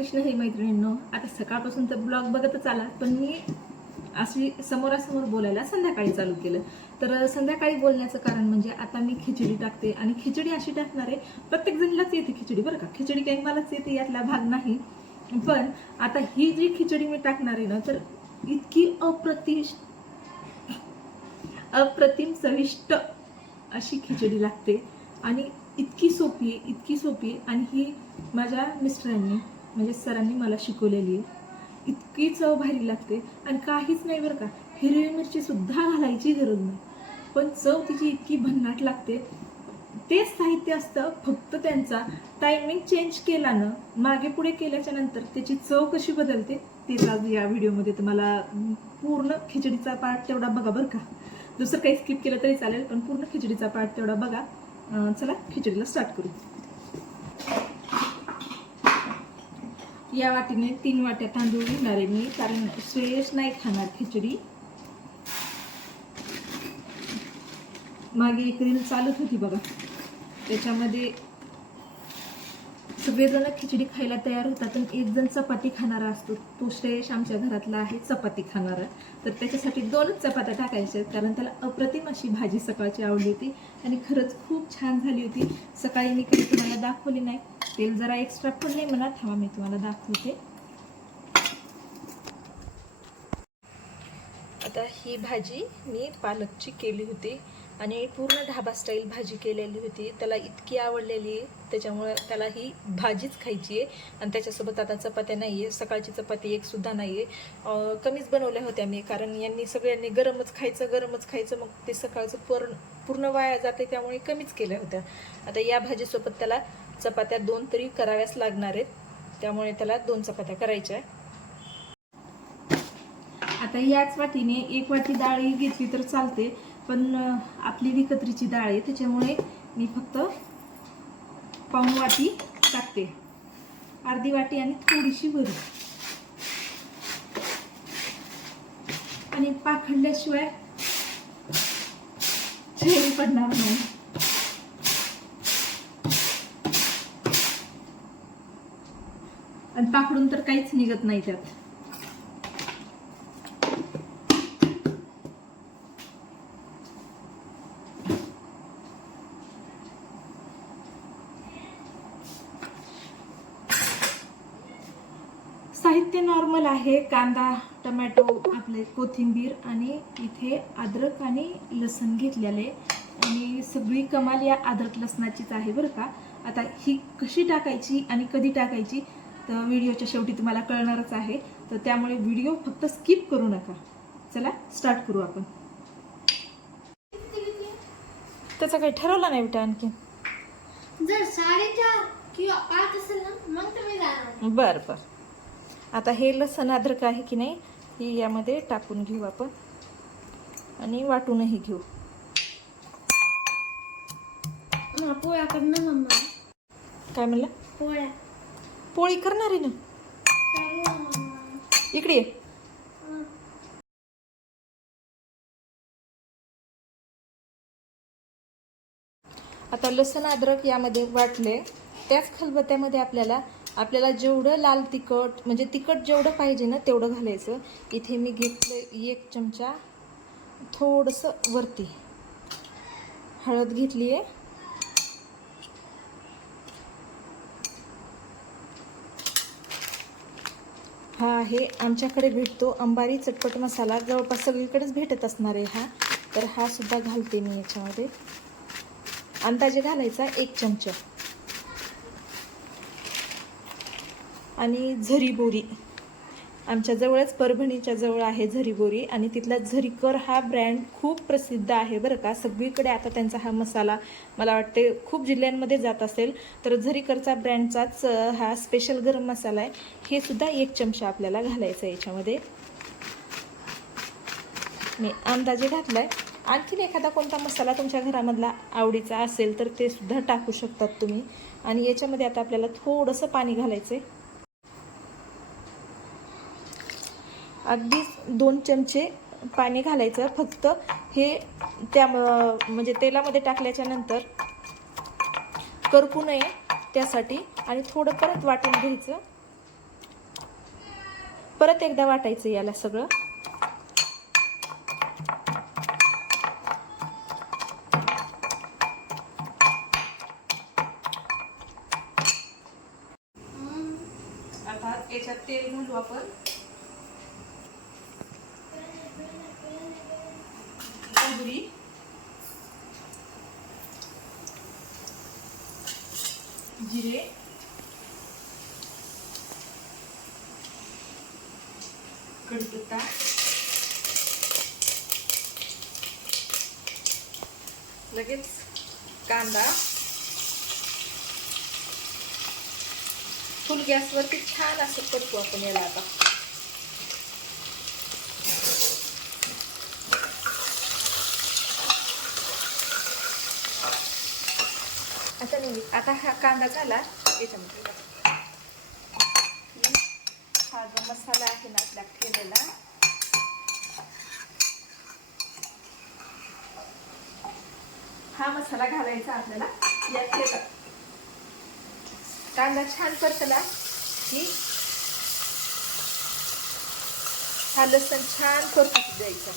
कृष्ण हे मैत्रिणींना आता सकाळपासून तर ब्लॉग बघतच आला पण मी अशी समोरासमोर बोलायला संध्याकाळी चालू केलं. तर संध्याकाळी बोलण्याचं कारण म्हणजे आता मी खिचडी टाकते आणि खिचडी अशी टाकणार आहे प्रत्येक जणीलाच येते खिचडी बरं का? खिचडी काही मलाच येते यातला भाग नाही. पण आता ही जी खिचडी मी टाकणार आहे ना तर इतकी अप्रतिश अप्रतिम चविष्ट अशी खिचडी लागते आणि इतकी सोपी आहे इतकी सोपी आहे. आणि ही माझ्या मिस्टरांनी म्हणजे सरांनी मला शिकवलेली आहे. इतकी चव भारी लागते आणि काहीच नाही बरं का हिरवी मिरची सुद्धा घालायची गरज नाही. पण चव तिची इतकी भन्नाट लागते. तेच साहित्य असतं फक्त त्यांचा टायमिंग चेंज केला ना मागे पुढे केल्याच्यानंतर त्याची चव कशी बदलते तेच आज या व्हिडिओमध्ये तुम्हाला पूर्ण खिचडीचा पार्ट तेवढा बघा बरं का. दुसरं काही स्किप केलं तरी चालेल पण पूर्ण खिचडीचा पार्ट तेवढा बघा. चला खिचडीला स्टार्ट करू. या वाटीने तीन वाट्या तांदूळ घेणार आहे मी कारण श्रेयस नाही खाणार खिचडी. मागे एक रील चालत होती बघा. त्याच्यामध्ये सगळेजण खिचडी खायला तयार होतात पण एक जण चपाती खाणारा असतो. तो श्रेयश आमच्या घरातला आहे चपाती खाणारा. तर त्याच्यासाठी दोनच चपात्या टाकायच्या कारण त्याला अप्रतिम अशी भाजी सकाळची आवडली होती आणि खरंच खूप छान झाली होती. सकाळी मी कधी तुम्हाला दाखवली नाही. तेल जरा एक्स्ट्रा पण नाही मला थांबा मी तुम्हाला दाखवते. आता ही भाजी मी पालकची केली होती. आणि पूर्ण ढाबा स्टाईल भाजी केलेली होती. त्याला इतकी आवडलेली आहे. त्याच्यामुळे त्याला ही भाजीच खायची आहे. आणि त्याच्यासोबत आता चपात्या नाही आहे सकाळची चपाती एक सुद्धा नाही आहे कमीच बनवल्या होत्या मी कारण यांनी सगळ्यांनी गरमच खायचं गरमच खायचं. मग ते सकाळचं पूर्ण पूर्ण वाया जाते त्यामुळे कमीच केल्या होत्या. आता या भाजीसोबत त्याला चपात्या दोन तरी कराव्याच लागणार आहेत. त्यामुळे त्याला दोन चपात्या करायच्या आता याच वाटीने एक वाटी डाळ घेतली तर चालते. पण आपली विकत्रीची डाळ आहे त्याच्यामुळे मी फक्त पाऊन वाटी टाकते. अर्धी वाटी आणि थोडीशी भरू आणि पाखडल्याशिवाय चेहरी पडणार नाही. आणि पाकडून तर काहीच निघत नाही त्यात. साहित्य नॉर्मल आहे. कांदा टमॅटो आपले कोथिंबीर आणि इथे अद्रक आणि लसण घेतलेले. आणि सगळी कमाल या अद्रक लसणाचीच आहे बरं का. आता ही कशी टाकायची आणि कधी टाकायची तर व्हिडिओच्या शेवटी तुम्हाला कळणारच आहे. तर त्यामुळे व्हिडिओ फक्त स्किप करू नका. चला स्टार्ट करू आपण. त्याचा काही ठरवला नाही बेटा आणखी? जर साडेचार किंवा पाच असेल ना मग तुम्ही जाणार. बर बर. आता हे लसण अद्रक आहे की नाही ही यामध्ये टाकून घेऊ आपण. आणि वाटूनही घेऊ. पोळ्या करणार मम्मा. काय म्हणलं? पोळ्या. पोळी करणार आहे ना? करू. इकडे ये. आता लसण अद्रक यामध्ये वाटले. त्याच खलबत्त्यामध्ये आपल्याला आपल्याला जेवढं लाल तिखट म्हणजे तिखट जेवढं पाहिजे ना तेवढं घालायचं. इथे मी घेतलं एक चमचा थोडंसं वरती. हळद घेतली आहे. हा आहे आमच्याकडे भेटतो अंबारी चटपट मसाला. जवळपास सगळीकडेच भेटत असणार आहे हा. तर हा सुद्धा घालते मी याच्यामध्ये. अंदाजे घालायचा एक चमचा. आणि झरीबोरी. आमच्याजवळच आमच्या जवळच परभणीच्या जवळ आहे झरीबोरी आणि तिथला झरीकर हा ब्रँड खूप प्रसिद्ध आहे बरं का. सगळीकडे आता त्यांचा हा मसाला मला वाटते खूप जिल्ह्यांमध्ये जात असेल. तर झरीकरचा ब्रँडचाच हा स्पेशल गरम मसाला आहे. हे सुद्धा एक चमचा आपल्याला घालायचा आहे याच्यामध्ये. मी अंदाजे घातला आहे आणखीन एखादा कोणता मसाला तुमच्या घरामधला आवडीचा असेल तर ते सुद्धा टाकू शकतात तुम्ही. आणि याच्यामध्ये आता आपल्याला थोडंसं पाणी घालायचं आहे अगदी दोन चमचे पाणी घालायचं. फक्त हे त्या म्हणजे तेलामध्ये टाकल्याच्या नंतर करपू नये त्यासाठी आणि थोडं परत वाटून घ्यायचं. परत एकदा वाटायचं याला सगळं. मोहरी जिरे. कडपत्ता. लगेच कांदा. फुल गॅसवरती छान असं करतो आपण याला आता नाही आता हा कांदा झाला. याच्यामध्ये हा जो मसाला आहे ना आपल्या केलेला हा मसाला घालायचा आपल्याला. या तेलात कांदा छान परतला. की हा लसण छान परतू द्यायचा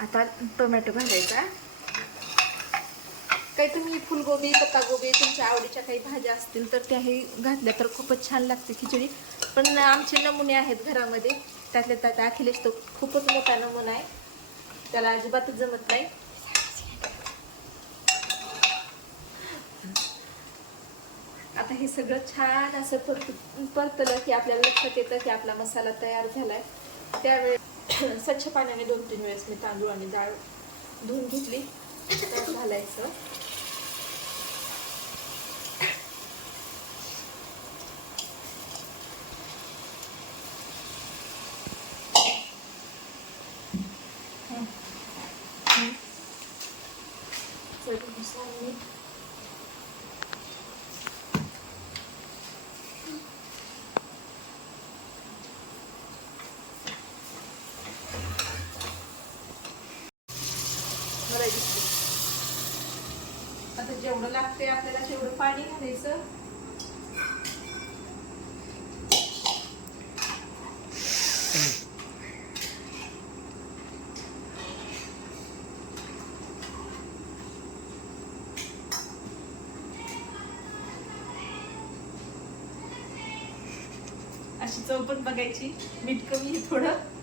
आता टोमॅटो घालायचा. काही तुम्ही फुलगोबी पत्तागोबी तुमच्या आवडीच्या काही भाज्या असतील तर त्याही घातल्या तर खूपच छान लागते खिचडी. पण आमचे नमुने आहेत घरामध्ये. त्यातल्या त्यात अखिलेश तो खूपच मोठा नमुना आहे. त्याला अजिबातच जमत नाही. आता हे सगळं छान असं परत परतलं की आपल्याला लक्षात येतं की आपला मसाला तयार झालाय. त्यावेळेस स्वच्छ पाण्याने दोन तीन वेळेस मी तांदूळ आणि डाळ धुवून घेतली. त्यात घालायचं चवीनुसार मीठ मला दिसते आता जेवढं लागते आपल्याला तेवढं पाणी घालायचं. अशी चव पण बघायची. मीठ कमी थोडं.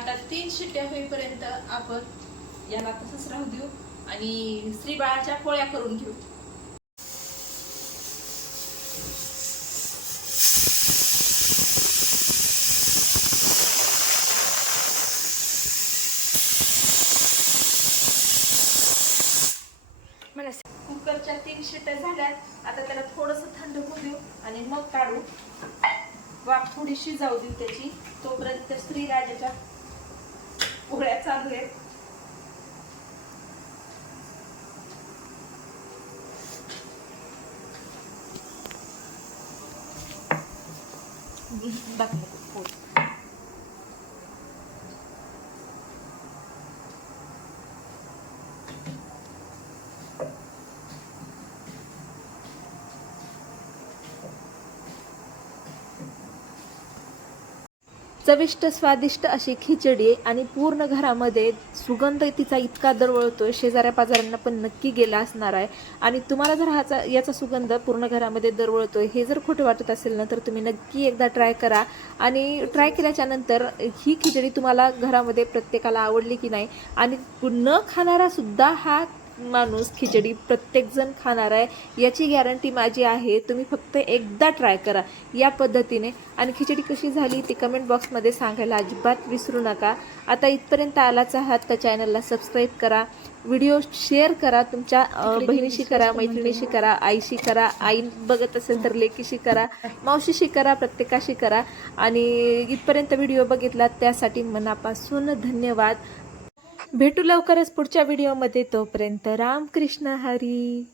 आता तीन शिट्ट्या होईपर्यंत आपण याला तसंच राहू देऊ आणि श्रीबाळाच्या पोळ्या करून घेऊ. कुकरच्या तीन शिट्ट्या झाल्यात. आता त्याला थोडस थंड होऊ देऊ आणि मग काढू. वाफ थोडी शिजावू देऊ त्याची. तोपर्यंत स्त्री राजाच्या पोळ्या चालू आहेत दाखव पोळी. चविष्ट स्वादिष्ट अशी खिचडी आणि पूर्ण घरामध्ये सुगंध तिचा इतका दरवळतोय शेजाऱ्या पाजाऱ्यांना पण नक्की गेला असणार आहे. आणि तुम्हाला जर ह्याचा याचा सुगंध पूर्ण घरामध्ये दरवळतोय हे जर खोटं वाटत असेल ना तर तुम्ही नक्की एकदा ट्राय करा. आणि ट्राय केल्याच्यानंतर ही खिचडी तुम्हाला घरामध्ये प्रत्येकाला आवडली की नाही. आणि न खाणारा सुद्धा हा माणूस खिचडी प्रत्येकजण खाणार आहे. याची गॅरंटी माझी आहे. तुम्ही फक्त एकदा ट्राय करा. या पद्धतीने. आणि खिचडी कशी झाली ती कमेंट बॉक्समध्ये सांगायला अजिबात विसरू नका. आता इथपर्यंत आलाच आहात तर चॅनलला सबस्क्राईब करा. व्हिडिओ शेअर करा. तुमच्या बहिणीशी करा मैत्रिणीशी करा आईशी करा आई बघत असेल तर लेकीशी करा मावशीशी करा प्रत्येकाशी करा. आणि इथपर्यंत व्हिडिओ बघितला त्यासाठी मनापासून धन्यवाद. भेटू लवकरच पुढच्या व्हिडिओमध्ये. तोपर्यंत रामकृष्ण हरी.